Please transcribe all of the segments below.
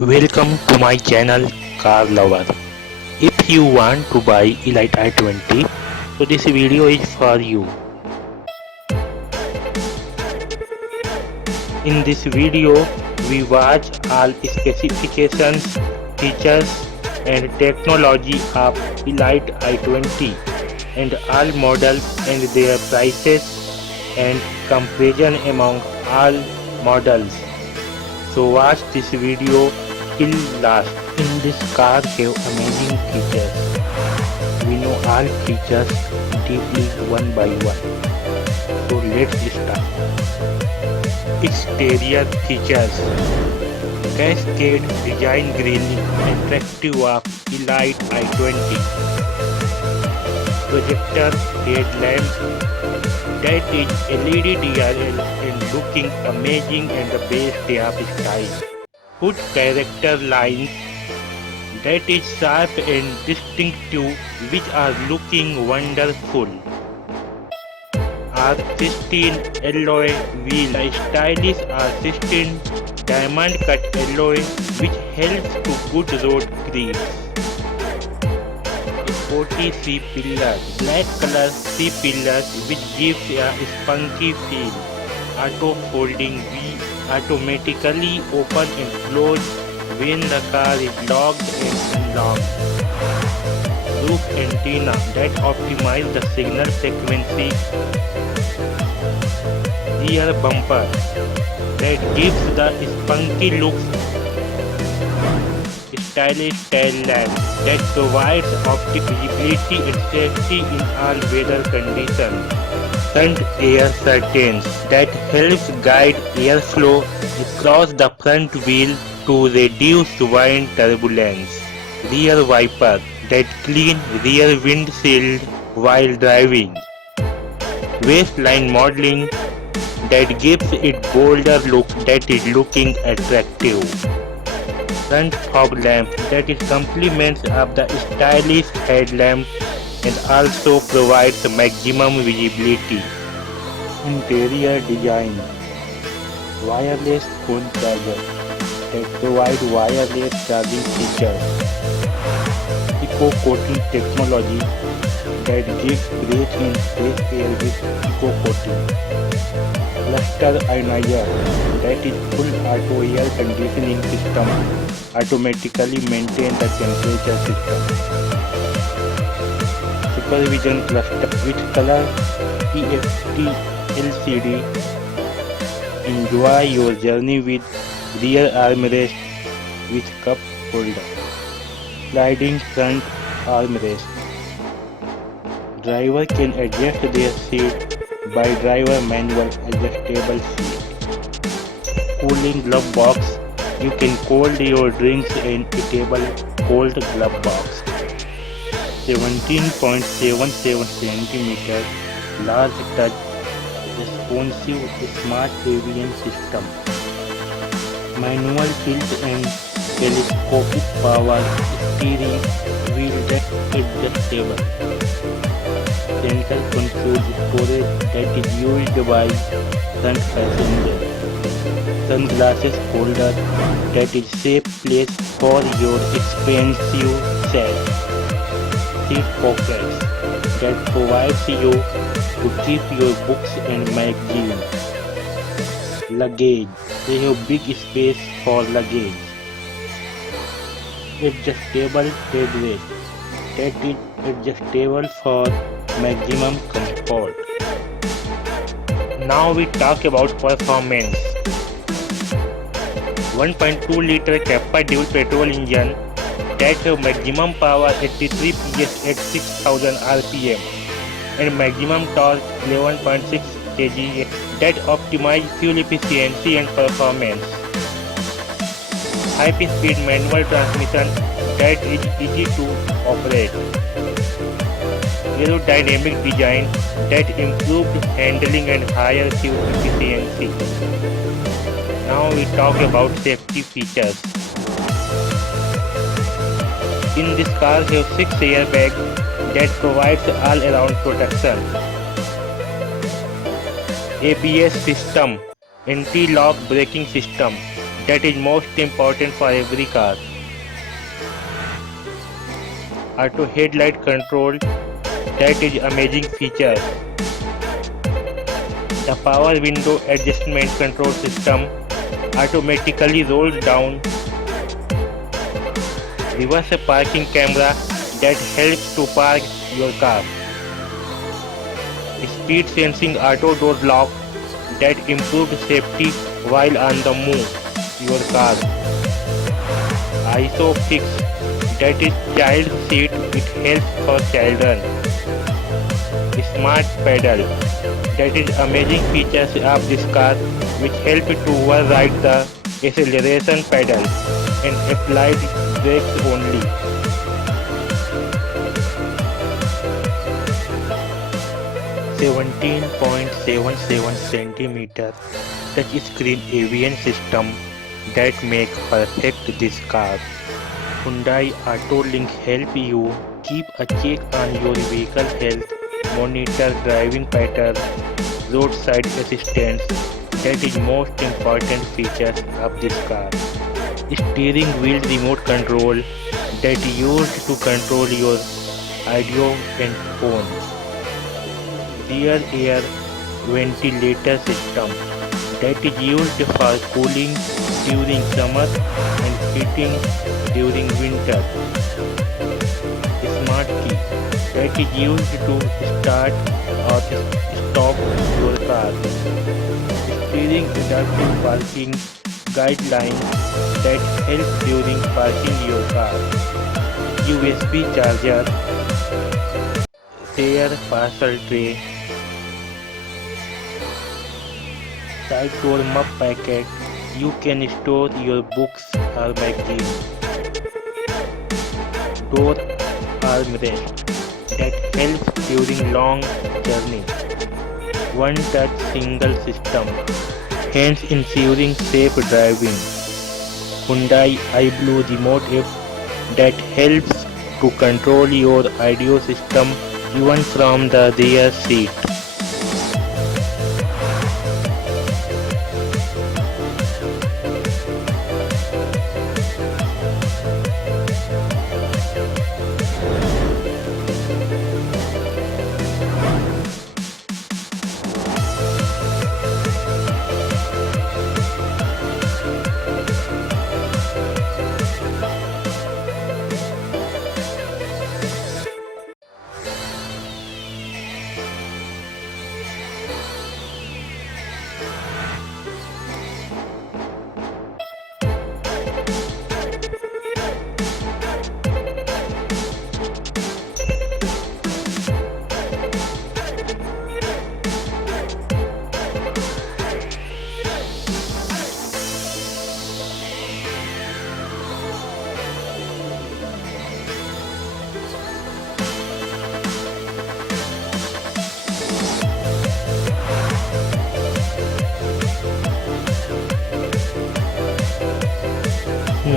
Welcome to my channel Car Lover. If you want to buy Elite i20, so this video is for you. In this video, we watch all specifications, features and technology of Elite i20 and all models and their prices and comparison among all models. So watch this video till last. In this car have amazing features. We know all features deeply one by one. So let's start. Exterior features. Cascade design grilling attractive of Elite i20. Projector headlamp that is LED DRL and looking amazing and the best day of style. Hood character lines that is sharp and distinctive which are looking wonderful. R16 alloy wheel, the stylish R16 diamond cut alloy which helps to good road grip. Sporty C-pillars, black color C-pillars which gives a spunky feel. Auto folding V automatically open and close when the car is locked and unlocked. Roof antenna that optimize the signal frequency. Rear bumper that gives the spunky looks. Stylish tail lamp that provides optic visibility and safety in all weather conditions. Front air curtains that helps guide airflow across the front wheel to reduce wind turbulence. Rear wiper that clean rear windshield while driving. Waistline modeling that gives it bolder look that is looking attractive. Front fog lamp that is complements of the stylish headlamp and also provides maximum visibility. Interior design. Wireless phone charger that provide wireless charging features. Eco coating technology that gives breath in fresh air with eco coating. Cluster ionizer that is full auto air conditioning system automatically maintain the temperature system. Supervision cluster with color TFT LCD. Enjoy your journey with rear armrest with cup holder. Sliding front armrest. Driver can adjust their seat by driver manual adjustable seat. Cooling glove box. You can cold your drinks in eatable cold glove box. 17.77 cm large touch responsive smart aviation system. Manual tilt and telescopic power steering wheel that adjustable. Central console storage that is used by front passenger. Sunglasses holder that is safe place for your expensive set. Seat pockets that provides you to keep your books and magazines. Luggage, they have big space for luggage. Adjustable headrest that is adjustable for maximum comfort. Now we talk about performance. 1.2 liter Kappa dual petrol engine that have maximum power 83 PS at 6000 RPM and maximum torque 11.6 kg that optimize fuel efficiency and performance. High-speed manual transmission that is easy to operate. Aerodynamic design that improved handling and higher fuel efficiency. Now we talk about safety features. In this car have 6 airbags that provides all-around protection. ABS system, anti-lock braking system, that is most important for every car. Auto headlight control, that is amazing feature. The power window adjustment control system automatically rolls down. Reverse parking camera that helps to park your car. Speed sensing auto door lock that improves safety while on the move. Your car. ISOFIX, that is child seat, it helps for children. Smart pedal, that is amazing features of this car which help to override the acceleration pedal and apply brakes only. 17.77 centimeter touchscreen avian system that make perfect this car. Hyundai AutoLink help you keep a check on your vehicle health, monitor driving pattern, roadside assistance, that is most important feature of this car. Steering wheel remote control that used to control your audio and phone. Rear air ventilator system that is used for cooling during summer and heating during winter. Smart key that is used to start or stop your car. Steering adaptive parking guidelines that help during parking your car. USB charger, rear parcel tray, side door map packet, you can store your books or magazines. Door armrest that helps during long journey. One touch single system, hence ensuring safe driving. Hyundai iBlue remote app that helps to control your audio system even from the rear seat.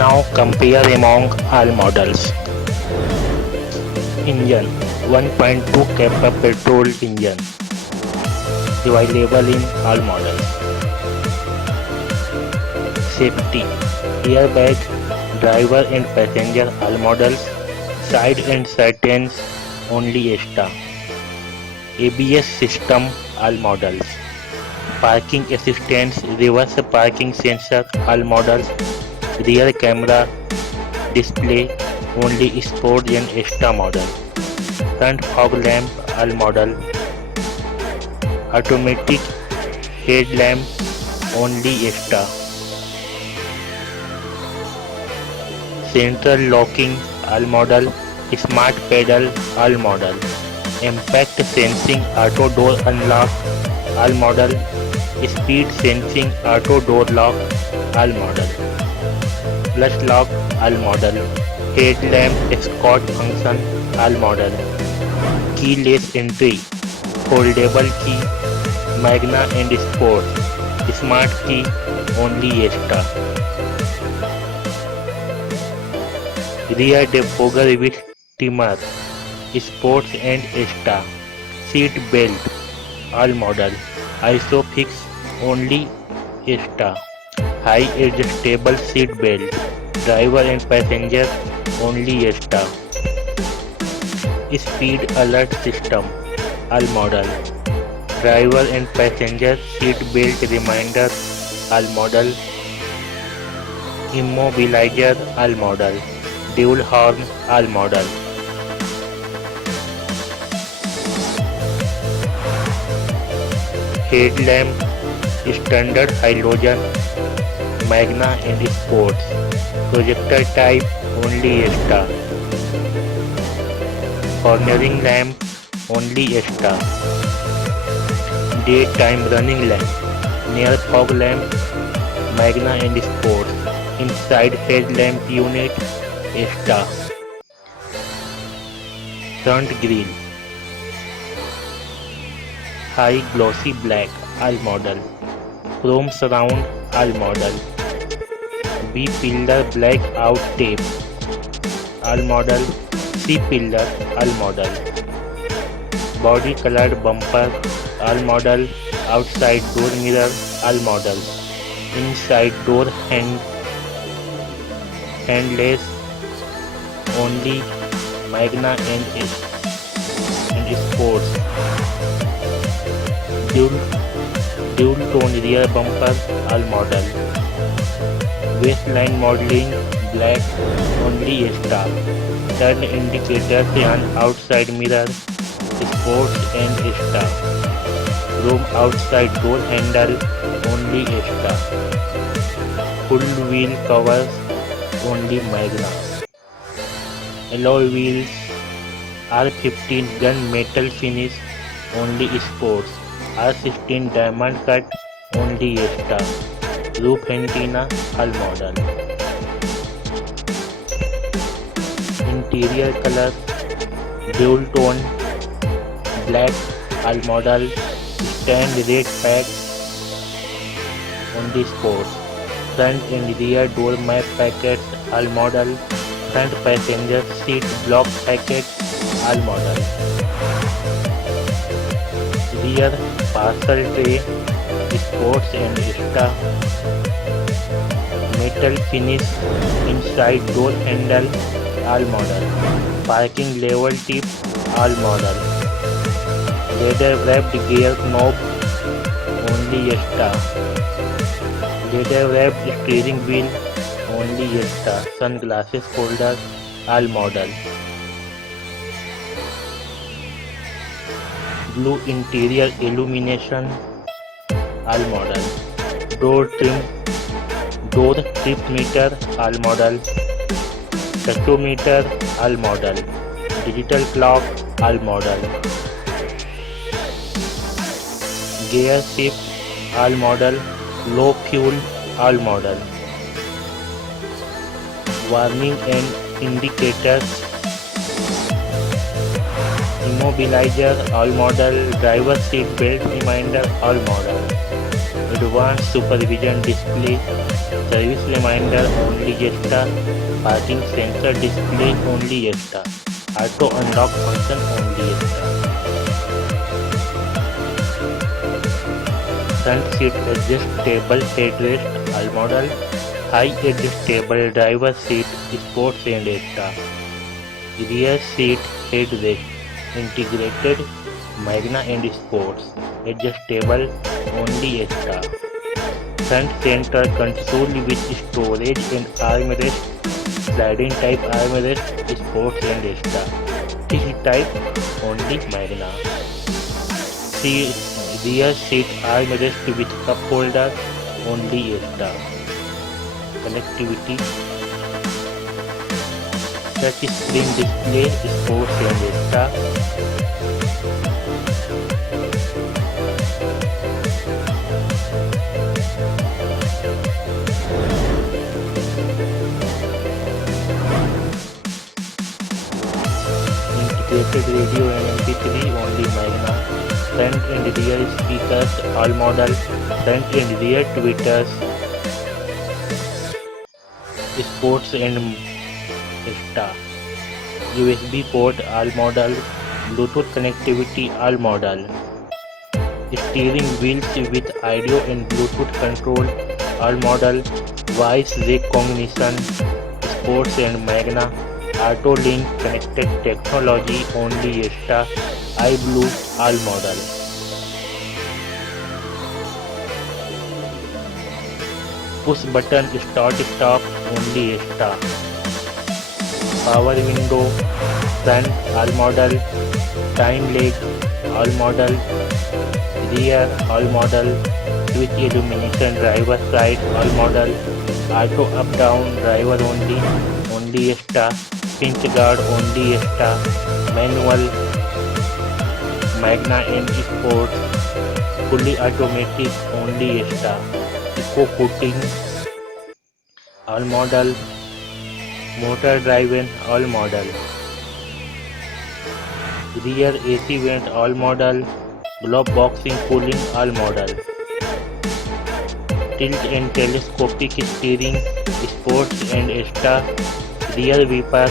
Now compare among all models. Engine 1.2 kappa petrol engine available in all models. Safety airbag driver and passenger all models. Side and curtains only ESTA. ABS system all models. Parking assistance reverse parking sensor all models. Rear camera display only Sport and Extra model. Front fog lamp all model. Automatic headlamp only Extra. Central locking all model. Smart pedal all model. Impact sensing auto door unlock all model. Speed sensing auto door lock all model. Flush lock all model. Headlamp escort function all model. Keyless entry, foldable key, Magna and Sport. Smart key only Extra. Rear defogger with dimmer, Sports and Extra. Seat belt all model. ISOFIX only Extra. high adjustable seat belt, driver and passenger only extra, speed alert system, all model, driver and passenger seat belt reminder, all model, immobilizer, all model, dual horn, all model, headlamp, standard halogen, Magna and Sports, projector type only extra, cornering lamp only extra, daytime running lamp, near fog lamp, Magna and Sports, inside headlamp unit extra, front grille, high glossy black, all model, chrome surround, all model, B pillar black out tape, all model, C pillar, all model, body colored bumper, all model, outside door mirror, all model, inside door handless only, Magna and Sports, dual tone rear bumper, all model, waistline modeling black only extra, turn indicator on outside mirror, sports and extra, room outside door handle only extra, full wheel covers only Magna, alloy wheels R15 gun metal finish only Sports, R16 diamond cut only extra, roof antenna all model, interior color dual tone black all model, stand red pack only Sports, front and rear door map packets all model, front passenger seat block packet all model, rear parcel tray Sports and extra, metal finish inside door handle all model, parking level tip all model, leather wrapped gear knob only extra, leather wrapped steering wheel only extra, sunglasses holder all model, blue interior illumination all model, door trip meter all model, tachometer all model, digital clock all model, gear shift all model, low fuel all model, warning and indicators, immobilizer all model, driver seat belt reminder all model, advanced supervision display, service reminder only extra, parking sensor display only extra, auto unlock function only extra, front seat adjustable headrest all model, high adjustable driver seat Sports and extra, rear seat headrest integrated Magna and Sports, adjustable only extra, front center console with storage and armrest, sliding type armrest Sports and extra, this type only Magna, rear seat armrest with cup holder only extra, connectivity, touch screen display Sports and extra, integrated radio and MP3 only Magna, front and rear speakers all model, front and rear tweeters Sports and extra, USB port all model, Bluetooth connectivity all model, steering wheels with audio and Bluetooth control all model, voice recognition, sports and Magna, auto link connected technology only Esta, iBlue all model. Push button start stop only Esta. Power window, front all model, time lag all model, rear all model, switch illumination driver side all model, auto up down driver only Esta, pinch guard only Esta, manual Magna M Sport, fully automatic only Esta, eco coating all model, motor driven all model, rear AC vent all model, glove boxing cooling all model, tilt and telescopic steering sports and Esta, rear wiper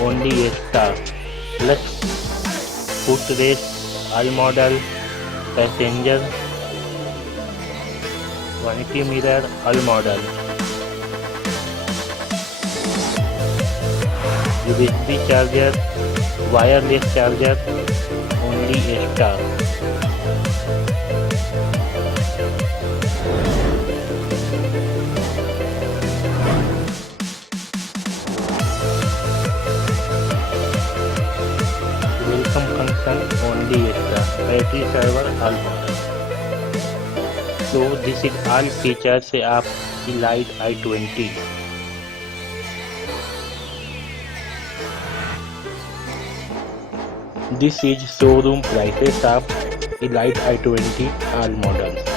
only Esta, clutch footrest all model, passenger vanity mirror all model, USB charger, wireless charger only Esta. Welcome function only Esta. Battery server all model. So this is all features of Elite i20. This is showroom prices of Elite i20 all models.